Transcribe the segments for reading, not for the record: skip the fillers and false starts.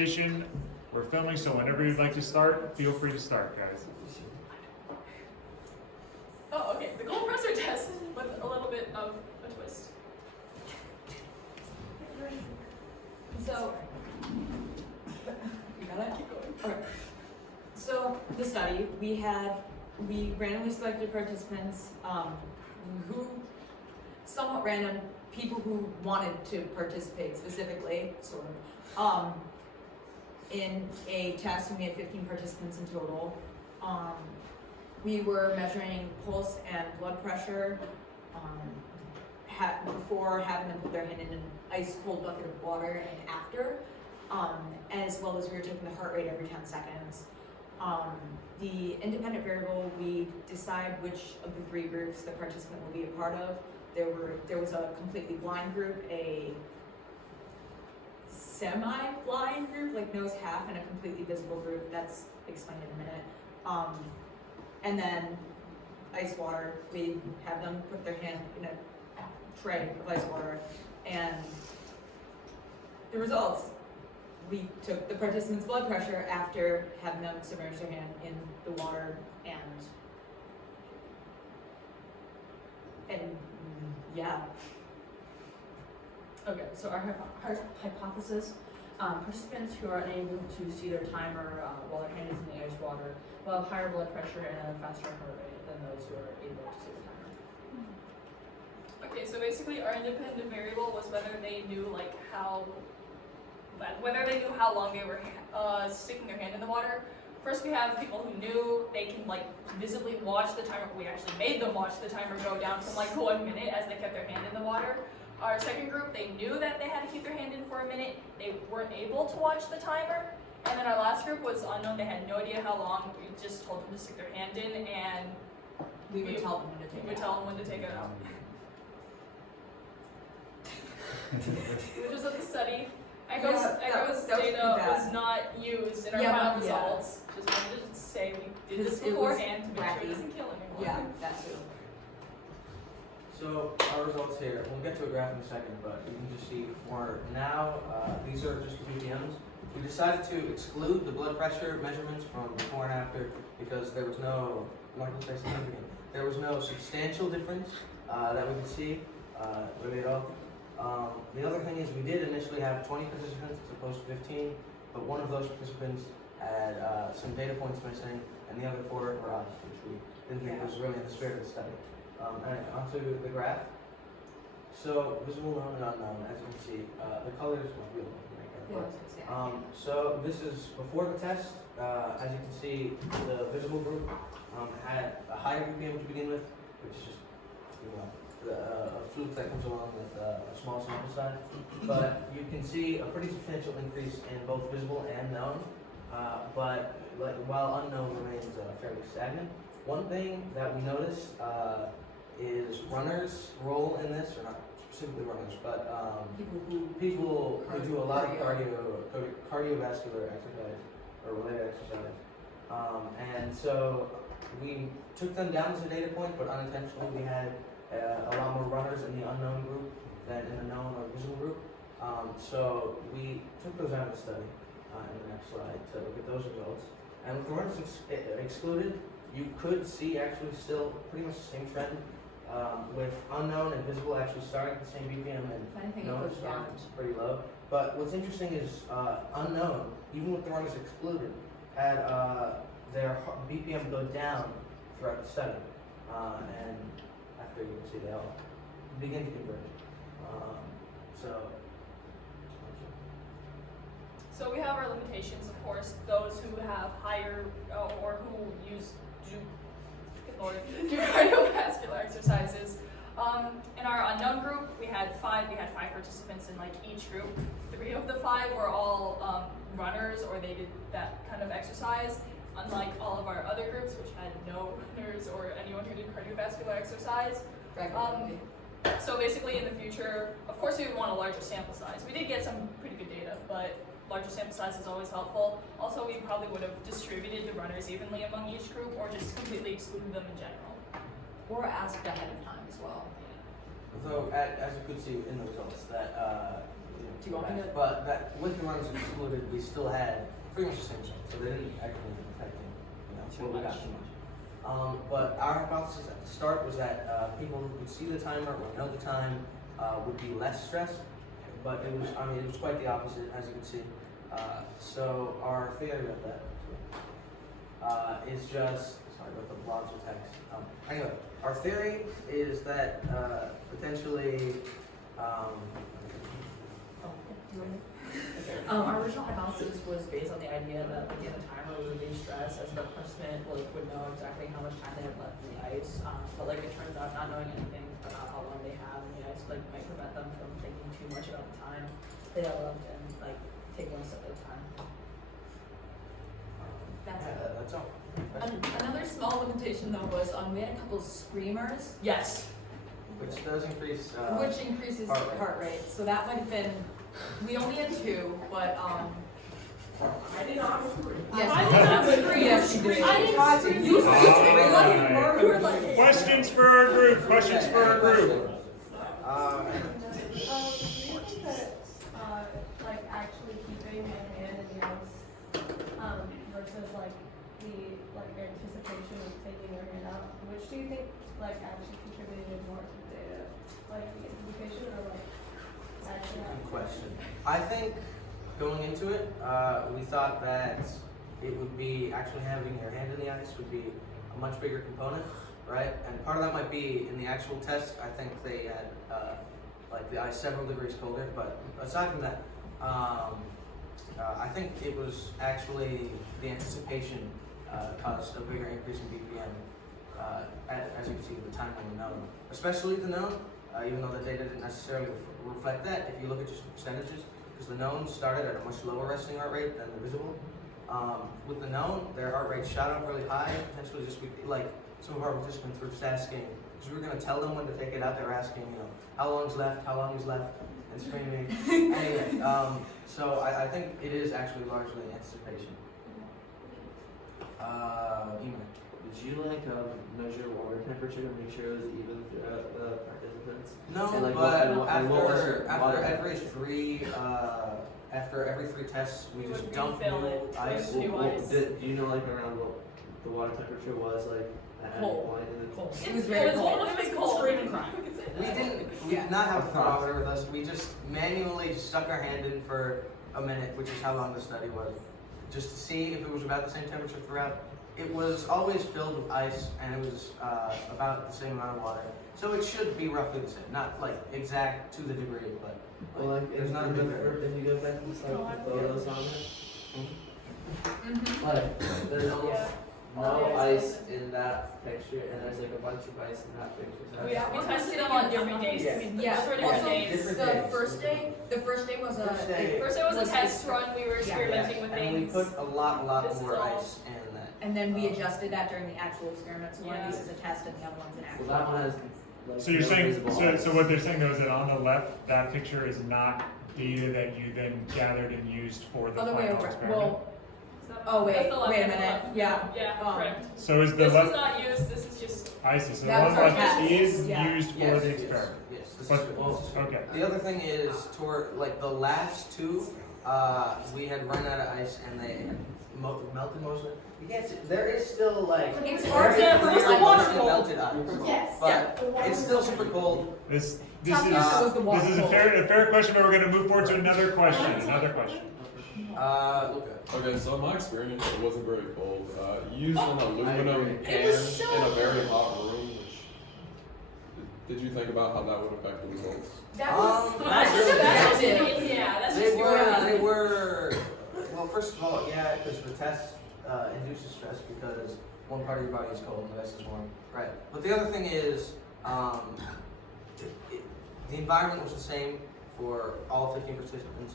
We're filming, so whenever you'd like to start, feel free to start, guys. Oh, okay. The gold presser test with a little bit of a twist. So, you gotta keep going. Okay. So the study, we randomly selected participants who, somewhat random, people who wanted to participate specifically, sort of, in a test, and we had 15 participants in total. We were measuring pulse and blood pressure before having them put their hand in an ice cold bucket of water and after, as well as we were taking the heart rate every 10 seconds. The independent variable, we decide which of the 3 groups the participant will be a part of. There was a completely blind group, a semi-blind group, like nose half, and a completely visible group. That's explained in a minute. And then ice water, we have them put their hand in a tray of ice water, and the results, we took the participants' blood pressure after having them submerge their hand in the water, and yeah. Okay, so our hypothesis, participants who are unable to see their timer while their hand is in the ice water will have higher blood pressure and a faster heart rate than those who are able to see the timer. Okay, so basically our independent variable was whether they knew how long they were sticking their hand in the water. First, we have people who knew they can visibly watch the timer. We actually made them watch the timer go down from 1 minute as they kept their hand in the water. Our second group, they knew that they had to keep their hand in for a minute. They weren't able to watch the timer. And then our last group was unknown. They had no idea how long. We just told them to stick their hand in, and We would tell them when to take it out. we would tell them when to take it out. Which was at the study. Echo's that data bad. was not used in our Yeah, final yeah. results. Just wanted to say we did this 'Cause it was beforehand to make sure wacky. it doesn't kill anyone. Yeah, that too. So our results here, we'll get to a graph in a second, but you can just see for now, these are just the BPMs. We decided to exclude the blood pressure measurements from before and after because there was no, I'm not going to say significant, there was no substantial difference that we could see really at all. The other thing is we did initially have 20 participants as opposed to 15, but one of those participants had some data points missing, and the other 4 were us, which we didn't think was really in the spirit of the study. And onto the graph. So visible, known, and unknown. As you can see, the colors will be so this is before the test. As you can see, the visible group had a higher BPM to begin with, which is just a fluke that comes along with a small sample size. But you can see a pretty substantial increase in both visible and known. But while unknown remains fairly stagnant. One thing that we noticed is runners' role in this, or not specifically runners, but people who do a lot of cardiovascular exercise or related exercise. And so we took them down as a data point, but unintentionally we had a lot more runners in the unknown group than in the known or visible group. So we took those out of the study in the next slide to look at those results. And with the runners excluded, you could see actually still pretty much the same trend with unknown and visible actually starting at the same BPM and known starting pretty low. But what's interesting is unknown, even with the runners excluded, had their BPM go down throughout the study. And after you can see they all begin to converge. So we have our limitations, of course. Those who have higher or who do cardiovascular exercises. In our unknown group, we had 5 participants in each group. 3 of the 5 were all runners, or they did that kind of exercise, unlike all of our other groups, which had no runners or anyone who did cardiovascular exercise. So basically in the future, of course we would want a larger sample size. We did get some pretty good data, but larger sample size is always helpful. Also, we probably would have distributed the runners evenly among each group, or just completely excluded them in general. Or asked ahead of time as well. So as you could see in the results, that Do you want me to? But that, with the runners excluded, we still had pretty much the same result, so they didn't actually affect Too what we got much. too much. But our hypothesis at the start was that people who could see the timer or know the time would be less stressed. But it was, it was quite the opposite, as you can see. So our theory of that is just, sorry about the blobs of text. Anyway, our theory is that potentially, Our original hypothesis was based on the idea that looking at the timer would reduce stress as the participant would know exactly how much time they have left in the ice. But like it turns out, not knowing anything about how long they have in the ice might prevent them from thinking too much about the time they have left and take one step at a time. that's all. Another small limitation though was we had a couple screamers. Yes. Which does increase. Which increases heart rate. So that might have been, we only had 2, but I did not. yes. I did not scream. Yes, you did. I didn't scream. You Alright. you were like, Questions for our group, questions for our group. Do you think that, actually keeping your hand in the ice, versus your anticipation of taking your hand out, which do you think, actually contributed more to the data? The anticipation or, actually? Good question. I think going into it, we thought that it would be actually having your hand in the ice would be a much bigger component, right? And part of that might be in the actual test. I think they had the ice several degrees colder, but aside from that, I think it was actually the anticipation caused a bigger increase in BPM. As you can see, the time on the known, especially the known, even though the data didn't necessarily reflect that. If you look at just the percentages, because the known started at a much lower resting heart rate than the visible. With the known, their heart rate shot up really high. Potentially, just some of our participants were just asking, because we were going to tell them when to take it out. They were asking, how long is left, and screaming. Anyway, so I think it is actually largely anticipation. Email. Did you measure water temperature to make sure it was even throughout the participants? No, And, but what was your after every three tests, we We just would dump refill new it ice. with new ice. Do you know around what the water temperature was at any Cold. point in the cold. It It was very cold. It was cold. Screaming crying. We could say We that. we did not have a thermometer with us. We just manually just stuck our hand in for a minute, which is how long the study was, just to see if it was about the same temperature throughout. It was always filled with ice, and it was about the same amount of water. So it should be roughly the same, not exact to the degree, but there's not a big difference. if you go back and the photos on it, Mm-hmm. there's almost Yeah. no All the ice ice. in that picture, and there's a bunch of ice in that picture. So We tested them on different days. Yeah. I mean, Yeah. those were different Also, days. Different the days. first day was a. First day. First it was a test run. We were experimenting with And we things. put a lot This is more all- ice in that. And then we adjusted that during the actual experiment. So one of Yeah. these is a test and the other one's an So actual. that one has So you're no saying, visible ice. so what they're saying though is that on the left, that picture is not data that you then gathered and used for the Other way final over. experiment? Well, So oh wait, that's the left, wait a that's the minute. left. Yeah. Yeah, correct. So is the This was left, not used. This is just. I see, so the That one was our left test. is Yeah. used for Yes, the yes, experiment? Yes, this But, is okay. The other thing is, toward the last two, we had run out of ice and they had melted most of it. You can't see, there is still It's very hard to- clear where's the water mostly cold? melted ice. Yes. But it's still super cold. This Top is, answer was the water this is a cold. fair question, but we're gonna move forward to another question, Luca. Okay, so in my experience, it wasn't very cold. You used an aluminum agree. can was so in a very hot room, which, did you think about how that would affect the results? That was. That's really just good. yeah. That's They just were, well, first of all, yeah, because the test induces stress because one part of your body is cold and the rest is warm. Right. But the other thing is, the environment was the same for all 15 participants.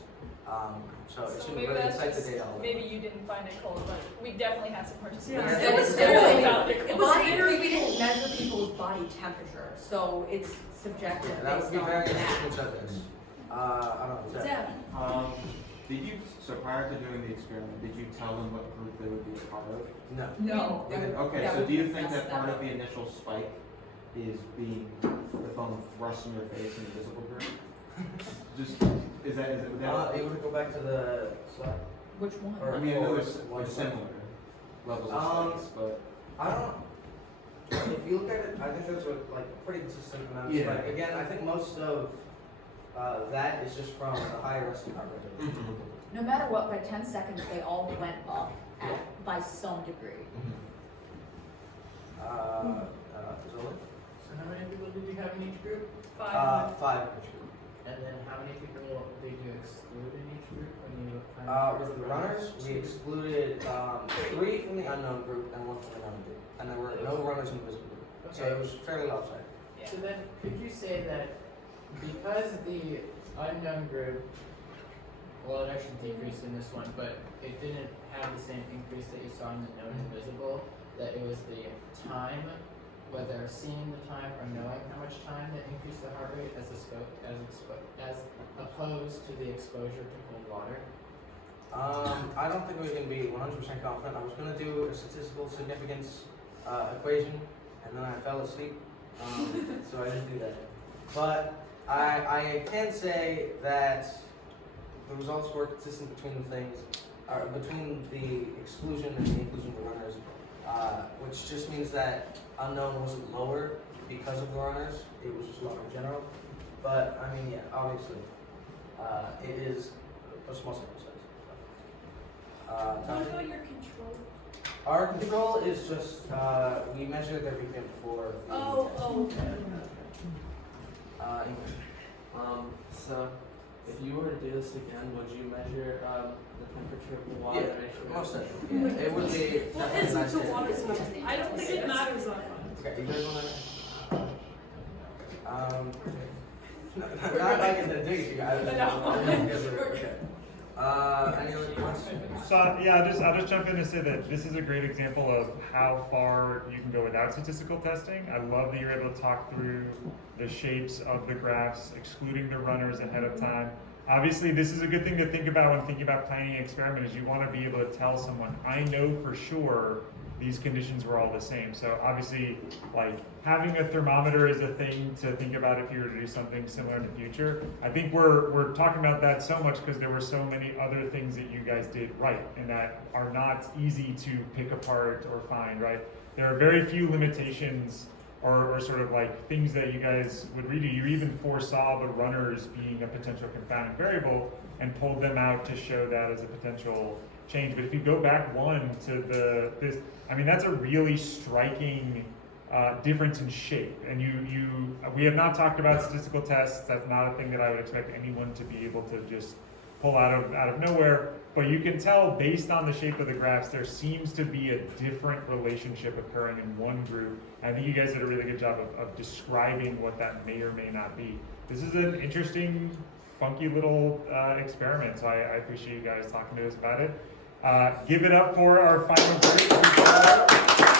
So it So shouldn't maybe really that's affect the just, data all that maybe much. you didn't find it cold, but we definitely had some participants Yeah. that It was definitely literally- found it It cold. was literally, we didn't measure people's body temperature, so it's subjective Yeah, that would based be on very that. interesting subjects. I don't know. Zach. Did you, so prior to doing the experiment, did you tell them what group they would be a part of? No. No. We didn't. Okay, Yeah, so we do you didn't think test that part that. of the initial spike is being the phone thrust in your face in the visible group? Just, is it Able without? to go back to the slide? Which one? Or I mean, I know forward, there's one slide. similar levels of studies, but. I don't. If you look at it, I think there's like pretty consistent amounts. Yeah. Like again, I think most of that is just from the higher resting heart rate. No matter what, by 10 seconds, they all went up by some degree. Zoe? So how many people did you have in each group? 5. 5. And then how many people did you exclude in each group when you With the runners, we excluded 3 from the unknown group and 1 from the known group, and there were no runners in the visible group. So it was fairly lopsided. Yeah. So then, could you say that because the unknown group, well, it actually decreased in this one, but it didn't have the same increase that you saw in the known and visible, that it was the time, whether seeing the time or knowing how much time that increased the heart rate as opposed to the exposure to cold water? I don't think we can be 100% confident. I was going to do a statistical significance equation, and then I fell asleep, so I didn't do that. But I can say that the results were consistent between the things, between the exclusion and the inclusion of the runners, which just means that unknown wasn't lower because of the runners, it was just lower in general. But I mean, yeah, obviously, it is a small sample size. What about your control? Our control is just, we measure their BPM before the test. English. So if you were to do this again, would you measure the temperature of the water? Yeah, to make sure most definitely. Yeah, it would be What definitely is nice the to- water temperature? I don't think it matters that much. Okay, you guys wanna? Not like in the dig, you guys. Okay. Any other questions? So yeah, I'll just jump in and say that this is a great example of how far you can go without statistical testing. I love that you're able to talk through the shapes of the graphs, excluding the runners ahead of time. Obviously, this is a good thing to think about when thinking about planning an experiment, is you want to be able to tell someone, I know for sure these conditions were all the same. So obviously, like, having a thermometer is a thing to think about if you were to do something similar in the future. I think we're talking about that so much because there were so many other things that you guys did right and that are not easy to pick apart or find, right? There are very few limitations or sort of like things that you guys would redo. You even foresaw the runners being a potential confounding variable and pulled them out to show that as a potential change. But if you go back one to this, I mean, that's a really striking difference in shape. And we have not talked about statistical tests. That's not a thing that I would expect anyone to be able to just pull out of nowhere. But you can tell based on the shape of the graphs, there seems to be a different relationship occurring in one group. And I think you guys did a really good job of describing what that may or may not be. This is an interesting, funky little experiment. So I appreciate you guys talking to us about it. Give it up for our final group.